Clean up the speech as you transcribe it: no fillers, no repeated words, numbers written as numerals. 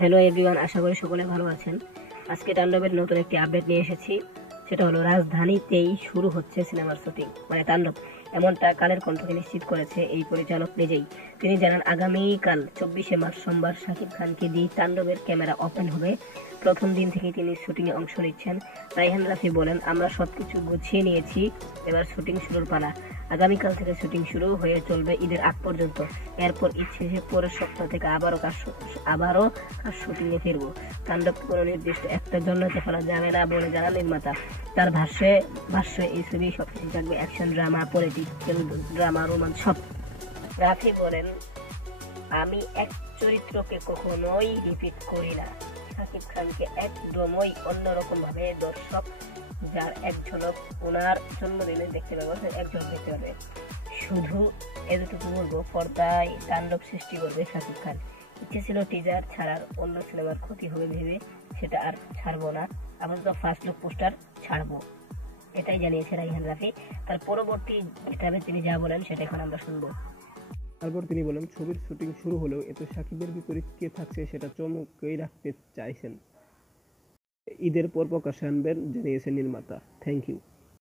Hello everyone, আশা করি সকলে ভালো আছেন। আজকে তাণ্ডবের নতুন একটি আপডেট নিয়ে এসেছি। সেটা হলো রাজধানীতেই শুরু হচ্ছে সিনেমার শুটিং, মানে তাণ্ডব। এমনটা কালের কণ্ঠকে নিশ্চিত করেছে এই পরিচালক নিজেই। তিনি জানান আগামীকাল 24শে মার্চ সোমবার শাকিব খানকে দিয়ে তাণ্ডবের ক্যামেরা ওপেন হবে। প্রথম দিন থেকেই তিনি শুটিংয়ে অংশ নিচ্ছেন। রায়হান রাফি বলেন, আমরা সবকিছু গুছিয়ে নিয়েছি, এবার শুটিং শুরুর পালা। আগামীকাল থেকে শুটিং শুরু হয়ে চলবে ঈদের আগ পর্যন্ত। এরপর ঈদ শেষে পরের সপ্তাহ থেকে আবারও কাজ শুটিংয়ে ফিরবো। তাণ্ডবকে কোনো নির্দিষ্ট একটা জন্যতে ফেলা যাবে না বলে জানান নির্মাতা। তার ভাষ্য এই ছবি সবকিছু থাকবে action, drama, politics, drama, romance সব। রাফি বলেন, আমি এক চরিত্রকে কখনোই রিপিট করি না। শাকিব খানকে একদমই অন্যরকম ভাবে দর্শক যার এক ঝলক ওনার জন্মদিনে দেখতে পাবে, এক ঝলক দেখতে পাবে। শুধু এতটুকু বলবো, পর্দায় তাণ্ডব সৃষ্টি করবে শাকিব খান। ইচ্ছে ছিল টিজার ছাড়ার, অন্য সিনেমার ক্ষতি হবে ভেবে সেটা আর ছাড়বো না। আপাতত ফার্স্ট লুক পোস্টার ছাড়বো, এটাই জানিয়েছে রাইহান রাফি। তার পরবর্তী কিতাবে তিনি যা বলেন সেটা এখন আমরা শুনবো। তারপর তিনি বলেন, ছবির শুটিং শুরু হলেও এতে সাকিবের বিপরীত কে থাকছে সেটা চমকই রাখতে চাইছেন। ঈদের পর প্রকাশ্যে আনবেন জানিয়েছেন নির্মাতা। Thank you.